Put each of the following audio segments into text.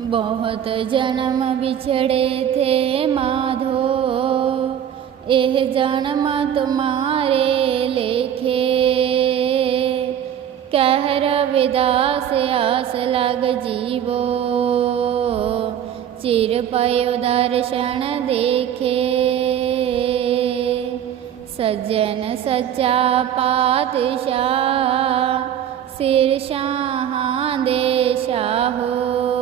ਬਹੁਤ ਜਨਮ ਵਿਛੜੇ ਥੇ ਮਾਧੋ, ਇਹ ਜਨਮ ਤੁਮਾਰੇ ਲੇਖੇ। ਕਹਿ ਰਵਿਦਾਸ ਆਸ ਲਗ ਜੀਵੋ, ਚਿਰ ਪਇਓ ਦਰਸ਼ਨ ਦੇਖੇ। ਸੱਜਣ ਸੱਚਾ ਪਾਤਸ਼ਾਹ, ਸਿਰ ਸ਼ਾਹਾਂ ਦੇ ਸ਼ਾਹੋ।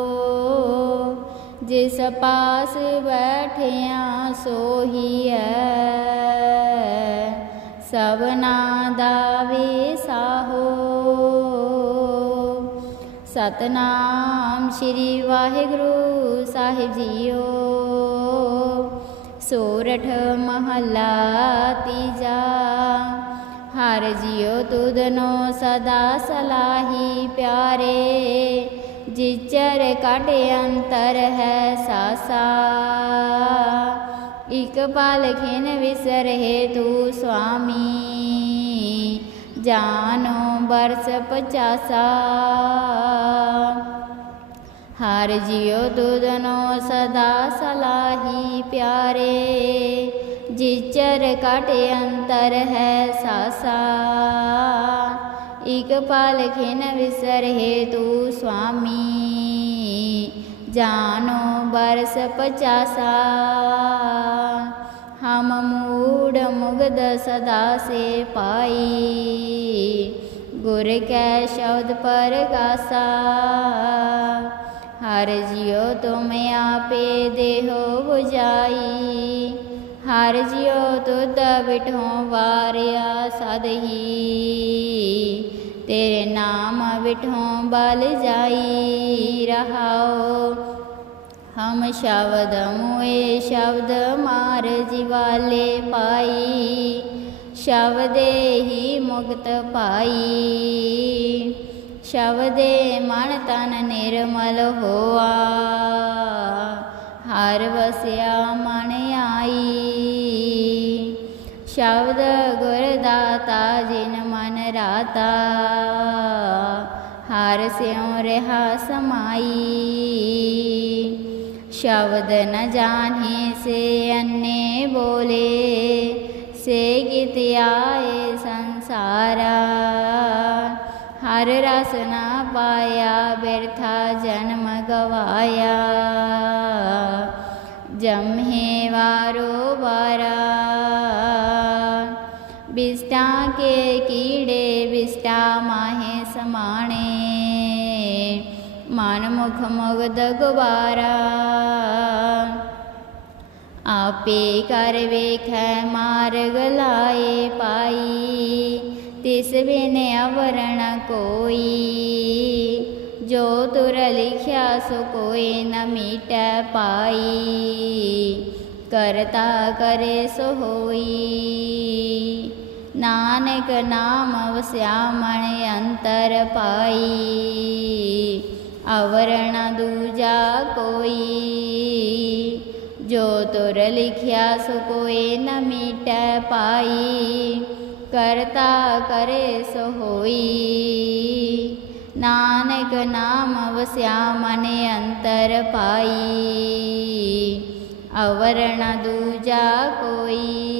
ਜਿਸ ਪਾਸ ਬੈਠਿਆ ਸੋਹੀਐ। ਸਭਨਾ ਦਾ ਵਿਸਾਹੋ। ਸਤਨਾਮ ਸ੍ਰੀ ਵਾਹਿਗੁਰੂ ਸਾਹਿਬ ਜੀਓ। ਸੋਰਠ ਮਹੱਲਾ ਤੀਜਾ। ਹਰ ਜਿਉ ਤੁਧਨੋ ਸਦਾ ਸਲਾਹੀ ਪਿਆਰੇ। ਜਿਚਰ ਕੱਢ ਅੰਤਰ ਹੈ ਸਾਸਾ। ਇਕ ਪਲ ਖਿਨ ਵਿਸਰੇ ਤੂੰ ਸੁਆਮੀ। ਜਾਨੋ ਬਰਸ ਪਚਾਸਾ। ਹਰ ਜਿਉ ਤੁਧਨੋ ਸਦਾ ਸਲਾਹੀ ਪਿਆਰੇ। ਜਿਚਰ ਕਟ ਅੰਤਰ ਹੈ ਸਾਸਾ। ਇਕ ਪਲ ਖਿਨ ਵਿਸਰੇ ਤੂੰ ਸੁਆਮੀ। ਜਾਨੋ ਬਰਸ ਪਚਾਸਾ। ਹਮ ਮੂੜ ਮੁਗਦ ਸਦਾ ਸੇ ਪਾਈ। ਗੁਰ ਕੈ ਸ਼ਬਦ ਪਰਗਾਸਾ। ਹਰ ਜਿਉ ਤੁਮ ਆਪੇ ਦੇਹੋ 부ਜਾਈ ਹਰ ਜਿਉ ਤੁਧ ਬਿਠੋ ਵਾਰਿਆ ਸਦਹੀ ਤੇਰੇ ਨਾਮ ਬਿਠੋ ਬਲ ਜਾਈ ਰਹਾਓ। ਹਮ ਸ਼ਬਦ ਮੁਏ ਸ਼ਬਦ ਮਾਰ ਜਿਵਾਲੇ ਪਾਈ, ਸ਼ਬਦੇ ਹੀ ਮੁਕਤ ਪਾਈ। ਸ਼ਬਦੇ ਮਨ ਤਨ ਨਿਰਮਲ ਹੋਆ, ਹਰ ਵਸਿਆ ਮਨ ਆਈ। ਸ਼ਬਦ ਗੁਰ ਦਾਤਾ ਜਿਨ ਮਨ ਰਾਤਾ, ਹਰ ਸਿਉ ਰਹਾ ਸਮਾਈ। ਸ਼ਬਦ ਨ ਜਾਣੇ ਸੇ ਅੰਨੇ ਬੋਲੇ, ਸੇ ਕਿਤ ਆਏ ਸੰਸਾਰਾ। ਹਰ ਰਸ ਨਾ ਪਾਇਆ, ਬਿਰਥਾ ਜਨਮ ਗਵਾਇਆ। ਜਮਹੇ ਬਿਸਟਾਂ ਕੇ ਕੀੜੇ ਬਿਸਟਾ ਮਾਹੇ ਸਮਾਣੇ। ਮਨ ਮੁਖ ਮੁਗਦ ਗੁਬਾਰਾ ਆਪੇ ਕਰ ਵੇਖੈ ਮਾਰਗ ਲਾਏ ਪਾਈ। ਤਿਸ ਬਿਨ ਅਵਰਣ ਕੋਈ। ਜੋ ਤੁਰ ਲਿਖਿਆ ਸੋ ਕੋਈ ਨ ਮੀਟੈ ਪਾਈ। ਕਰਤਾ ਕਰੇ ਸੋ ਹੋਈ। ਨਾਨਕ ਨਾਮ ਵਸਿਆਮਣ ਅੰਤਰ ਪਾਈ, ਅਵਰਣ ਦੂਜਾ ਕੋਈ, ਜੋ ਤੁਰ ਲਿਖਿਆ ਸੋ ਕੋਈ ਨ ਮੀਟੈ ਪਾਈ, ਕਰਤਾ ਕਰੇ ਸੋ ਹੋਈ। ਨਾਨਕ ਨਾਮ ਵਸਿਆ ਮਨ ਅੰਤਰ ਪਾਈ, ਅਵਰਣ ਦੂਜਾ ਕੋਈ